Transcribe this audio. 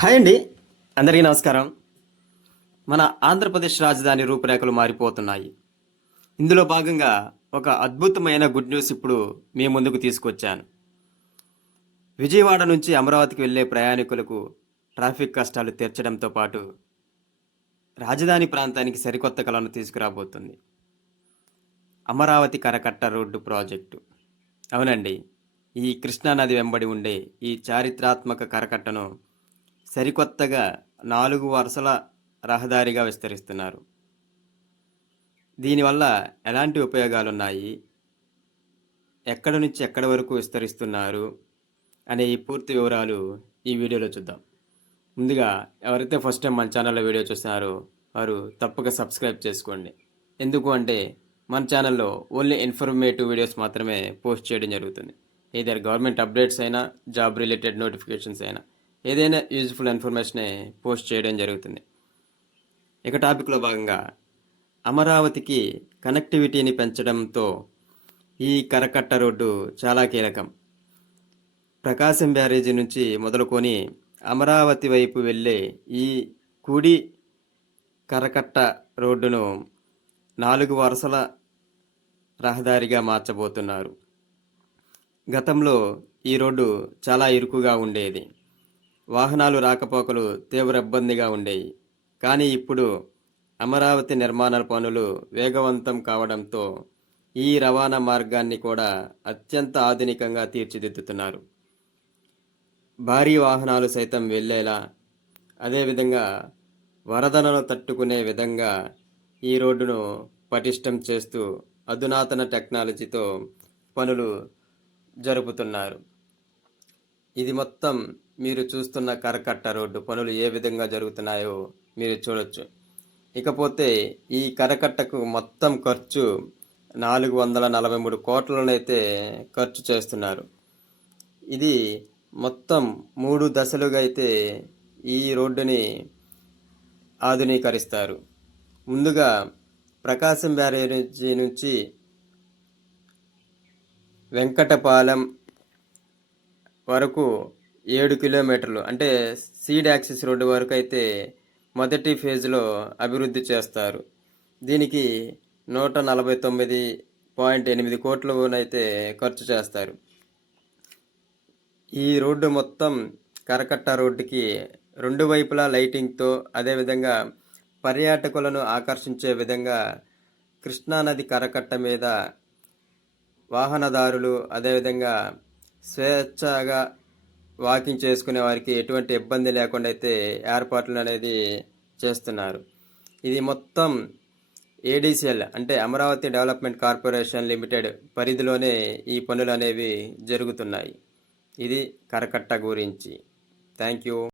Hi అండి, అందరికీ నమస్కారం. మన ఆంధ్రప్రదేశ్ రాజధాని రూపురేఖలు మారిపోతున్నాయి. ఇందులో భాగంగా ఒక అద్భుతమైన గుడ్ న్యూస్ ఇప్పుడు మీ ముందుకు తీసుకొచ్చాను. విజయవాడ నుంచి అమరావతికి వెళ్ళే ప్రయాణికులకు ట్రాఫిక్ కష్టాలు తీర్చడంతో పాటు రాజధాని ప్రాంతానికి సరికొత్త కళను తీసుకురాబోతుంది అమరావతి కరకట్ట రోడ్డు ప్రాజెక్టు. అవునండి, ఈ కృష్ణానది వెంబడి ఉండే ఈ చారిత్రాత్మక కరకట్టను సరికొత్తగా 4 వరుసల రహదారిగా విస్తరిస్తున్నారు. దీనివల్ల ఎలాంటి ఉపయోగాలున్నాయి, ఎక్కడి నుంచి ఎక్కడి వరకు విస్తరిస్తున్నారు అనే ఈ పూర్తి వివరాలు ఈ వీడియోలో చూద్దాం. ముందుగా ఎవరైతే ఫస్ట్ టైం మన ఛానల్లో వీడియో చూస్తున్నారో వారు తప్పక సబ్స్క్రైబ్ చేసుకోండి. ఎందుకు అంటే మన ఛానల్లో ఓన్లీ ఇన్ఫర్మేటివ్ వీడియోస్ మాత్రమే పోస్ట్ చేయడం జరుగుతుంది. ఏదైనా గవర్నమెంట్ అప్డేట్స్ అయినా, జాబ్ రిలేటెడ్ నోటిఫికేషన్స్ అయినా, ఏదైనా యూజ్ఫుల్ ఇన్ఫర్మేషనే పోస్ట్ చేయడం జరుగుతుంది. ఇక టాపిక్లో భాగంగా అమరావతికి కనెక్టివిటీని పెంచడంతో ఈ కరకట్ట రోడ్డు చాలా కీలకం. ప్రకాశం బ్యారేజీ నుంచి మొదలుకొని అమరావతి వైపు వెళ్ళే ఈ కుడి కరకట్ట రోడ్డును 4 వరుసల రహదారిగా మార్చబోతున్నారు. గతంలో ఈ రోడ్డు చాలా ఇరుకుగా ఉండేది. వాహనాలు రాకపోకలు తీవ్ర ఇబ్బందిగా ఉండేవి. కానీ ఇప్పుడు అమరావతి నిర్మాణ పనులు వేగవంతం కావడంతో ఈ రవాణా మార్గాన్ని కూడా అత్యంత ఆధునికంగా తీర్చిదిద్దుతున్నారు. భారీ వాహనాలు సైతం వెళ్ళేలా, అదేవిధంగా వరదలను తట్టుకునే విధంగా ఈ రోడ్డును పటిష్టం చేస్తూ అధునాతన టెక్నాలజీతో పనులు జరుపుతున్నారు. ఇది మొత్తం మీరు చూస్తున్న కరకట్ట రోడ్డు పనులు ఏ విధంగా జరుగుతున్నాయో మీరు చూడొచ్చు. ఇకపోతే ఈ కరకట్టకు మొత్తం ఖర్చు 443 కోట్లనైతే ఖర్చు చేస్తున్నారు. ఇది మొత్తం 3 దశలుగా అయితే ఈ రోడ్డుని ఆధునీకరిస్తారు. ముందుగా ప్రకాశం బ్యారేజీ నుంచి వెంకటపాలెం వరకు 7 కిలోమీటర్లు, అంటే సీడ్ యాక్సిస్ రోడ్డు వరకు అయితే మొదటి ఫేజ్లో అభివృద్ధి చేస్తారు. దీనికి 149.8 కోట్లనైతే ఖర్చు చేస్తారు. ఈ రోడ్డు మొత్తం కరకట్ట రోడ్డుకి 2 వైపులా లైటింగ్తో, అదేవిధంగా పర్యాటకులను ఆకర్షించే విధంగా కృష్ణానది కరకట్ట మీద వాహనదారులు, అదేవిధంగా స్వేచ్ఛగా వాకింగ్ చేసుకునే వారికి ఎటువంటి ఇబ్బంది లేకుండా అయితే ఏర్పాట్లు అనేది చేస్తున్నారు. ఇది మొత్తం ఏడీసీఎల్, అంటే అమరావతి డెవలప్మెంట్ కార్పొరేషన్ లిమిటెడ్ పరిధిలోనే ఈ పనులు అనేవి జరుగుతున్నాయి. ఇది కరకట్ట గురించి. Thank you.